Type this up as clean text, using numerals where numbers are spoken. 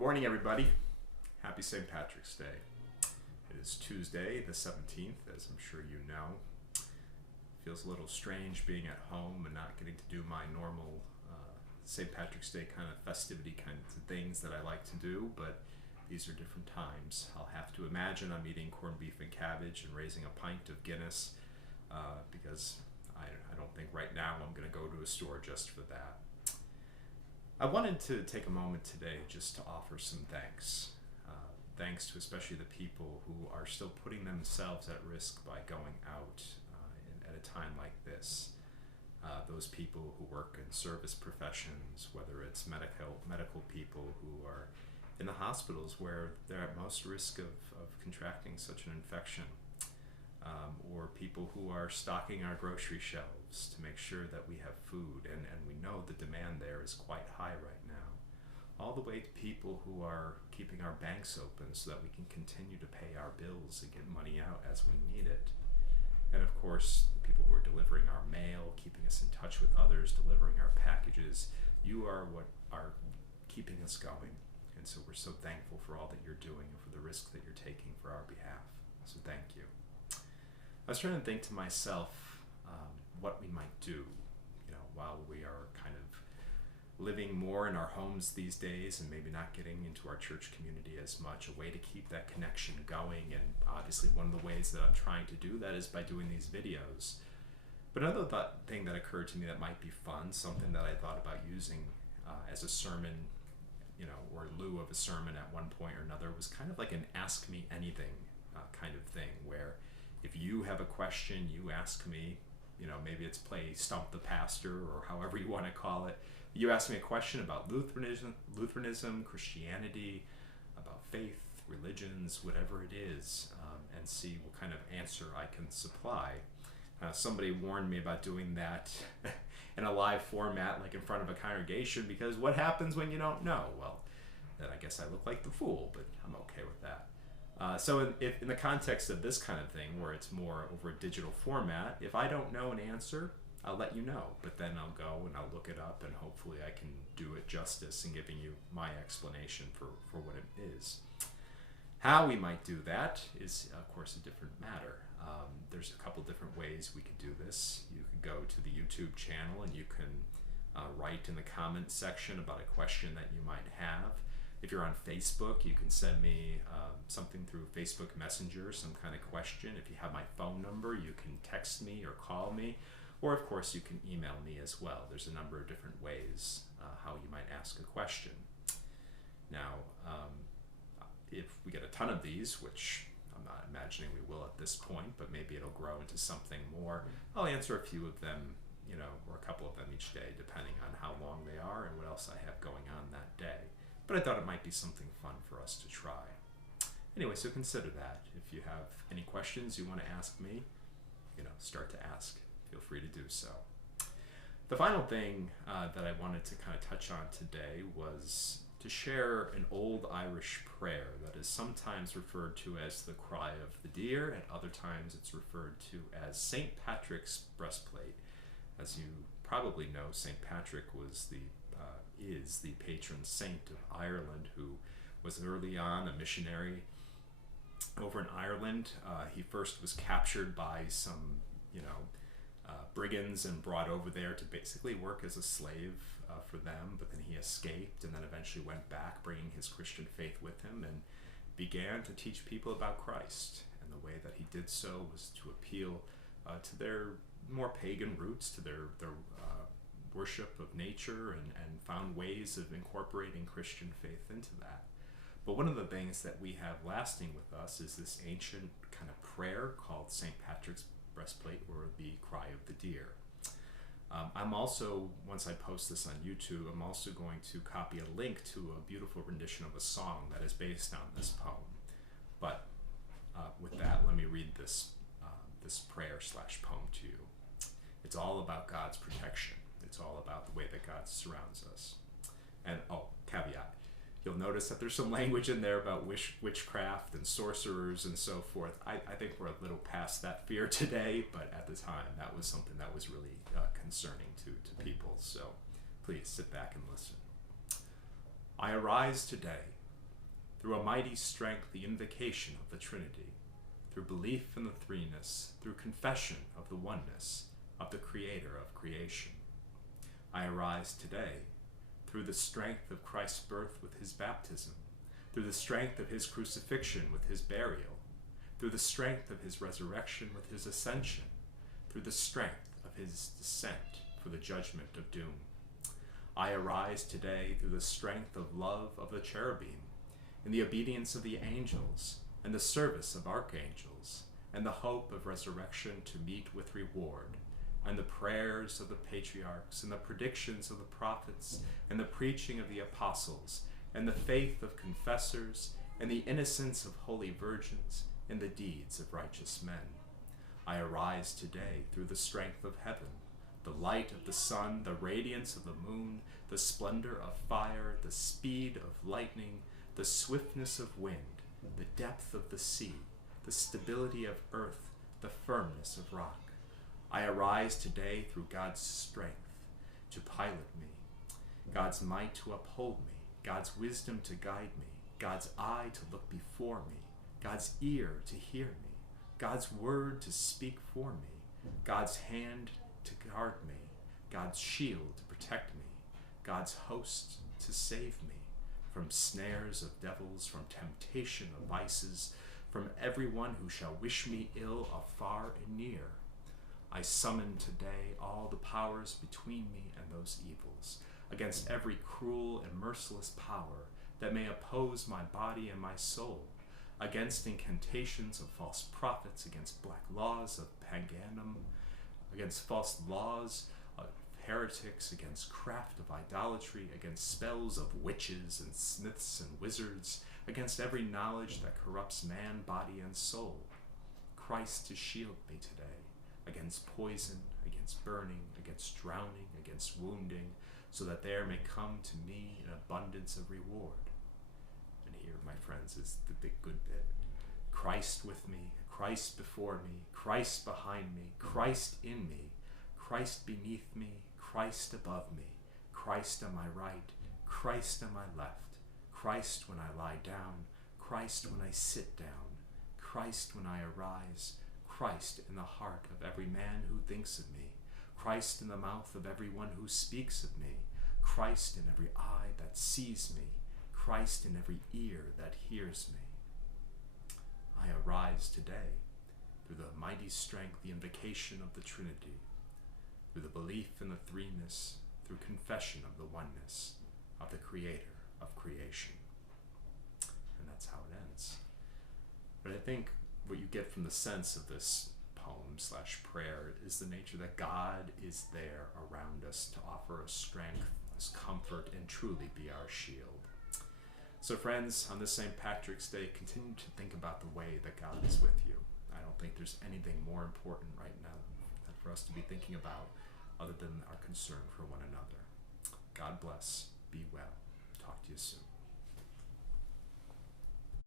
Morning, everybody. Happy St. Patrick's Day. It is Tuesday, the 17th, as I'm sure you know. Feels a little strange being at home and not getting to do my normal St. Patrick's Day kind of festivity kinds of things that I like to do, but these are different times. I'll have to imagine I'm eating corned beef and cabbage and raising a pint of Guinness because I don't think right now I'm going to go to a store just for that. I wanted to take a moment today just to offer some thanks. Thanks to especially the people who are still putting themselves at risk by going out at a time like this. Those people who work in service professions, whether it's medical people who are in the hospitals where they're at most risk of contracting such an infection, or people who are stocking our grocery shelves to make sure that we have food, and we know the demand there is quite high right now, all the way to people who are keeping our banks open so that we can continue to pay our bills and get money out as we need it. And of course, the people who are delivering our mail, keeping us in touch with others, delivering our packages. You are what are keeping us going. And so we're so thankful for all that you're doing and for the risk that you're taking for our behalf. So thank you. I was trying to think to myself what we might do, while we are kind of living more in our homes these days and maybe not getting into our church community as much, a way to keep that connection going. And obviously one of the ways that I'm trying to do that is by doing these videos. But another thing that occurred to me that might be fun, something that I thought about using as a sermon, or in lieu of a sermon at one point or another, was kind of like an ask me anything kind of thing, where if you have a question, you ask me, maybe it's play Stump the Pastor or however you want to call it. You ask me a question about Lutheranism, Christianity, about faith, religions, whatever it is, and see what kind of answer I can supply. Somebody warned me about doing that in a live format, like in front of a congregation, because what happens when you don't know? Well, then I guess I look like the fool, but I'm okay with that. So in the context of this kind of thing, where it's more over a digital format, if I don't know an answer, I'll let you know, but then I'll go and I'll look it up, and hopefully I can do it justice in giving you my explanation for what it is. How we might do that is, of course, a different matter. There's a couple different ways we could do this. You could go to the YouTube channel and you can write in the comment section about a question that you might have. If you're on Facebook, you can send me something through Facebook Messenger, some kind of question. If you have my phone number, you can text me or call me. Or, of course, you can email me as well. There's a number of different ways how you might ask a question. Now, if we get a ton of these, which I'm not imagining we will at this point, but maybe it'll grow into something more, I'll answer a few of them, or a couple of them each day, depending on how long they are and what else I have going on that day. But I thought it might be something fun for us to try. Anyway, so consider that. If you have any questions you want to ask me, start to ask. Feel free to do so. The final thing that I wanted to kind of touch on today was to share an old Irish prayer that is sometimes referred to as the Cry of the Deer, and other times it's referred to as St. Patrick's breastplate. As you probably know, St. Patrick is the patron saint of Ireland, who was early on a missionary over in Ireland. He first was captured by some, brigands and brought over there to basically work as a slave for them, but then he escaped and then eventually went back, bringing his Christian faith with him, and began to teach people about Christ. And the way that he did so was to appeal to their more pagan roots, to their worship of nature, and found ways of incorporating Christian faith into that. But one of the things that we have lasting with us is this ancient kind of prayer called St. Patrick's breastplate, or the Cry of the Deer. I'm also, once I post this on YouTube, I'm also going to copy a link to a beautiful rendition of a song that is based on this poem. But with that, let me read this prayer/poem to you. It's all about God's protection. It's all about the way that God surrounds us. And, caveat, you'll notice that there's some language in there about witchcraft and sorcerers and so forth. I think we're a little past that fear today, but at the time that was something that was really concerning to people. So please sit back and listen. I arise today through a mighty strength the invocation of the Trinity, through belief in the threeness, through confession of the oneness of the Creator of creation. I arise today through the strength of Christ's birth with his baptism, through the strength of his crucifixion with his burial, through the strength of his resurrection with his ascension, through the strength of his descent for the judgment of doom. I arise today through the strength of love of the cherubim, in the obedience of the angels, and the service of archangels, and the hope of resurrection to meet with reward, and the prayers of the patriarchs, and the predictions of the prophets, and the preaching of the apostles, and the faith of confessors, and the innocence of holy virgins, and the deeds of righteous men. I arise today through the strength of heaven, the light of the sun, the radiance of the moon, the splendor of fire, the speed of lightning, the swiftness of wind, the depth of the sea, the stability of earth, the firmness of rock. I arise today through God's strength to pilot me, God's might to uphold me, God's wisdom to guide me, God's eye to look before me, God's ear to hear me, God's word to speak for me, God's hand to guard me, God's shield to protect me, God's host to save me from snares of devils, from temptation of vices, from everyone who shall wish me ill afar and near. I summon today all the powers between me and those evils, against every cruel and merciless power that may oppose my body and my soul, against incantations of false prophets, against black laws of paganism, against false laws of heretics, against craft of idolatry, against spells of witches and smiths and wizards, against every knowledge that corrupts man, body, and soul. Christ to shield me today, against poison, against burning, against drowning, against wounding, so that there may come to me an abundance of reward. And here, my friends, is the big good bit. Christ with me, Christ before me, Christ behind me, Christ in me, Christ beneath me, Christ above me, Christ on my right, Christ on my left, Christ when I lie down, Christ when I sit down, Christ when I arise, Christ in the heart of every man who thinks of me, Christ in the mouth of everyone who speaks of me, Christ in every eye that sees me, Christ in every ear that hears me. I arise today through the mighty strength, the invocation of the Trinity, through the belief in the threeness, through confession of the oneness of the Creator of creation. And that's how it ends. But I think what you get from the sense of this poem/prayer is the nature that God is there around us to offer us strength, us comfort, and truly be our shield. So friends, on this St. Patrick's Day, continue to think about the way that God is with you. I don't think there's anything more important right now for us to be thinking about other than our concern for one another. God bless. Be well. Talk to you soon.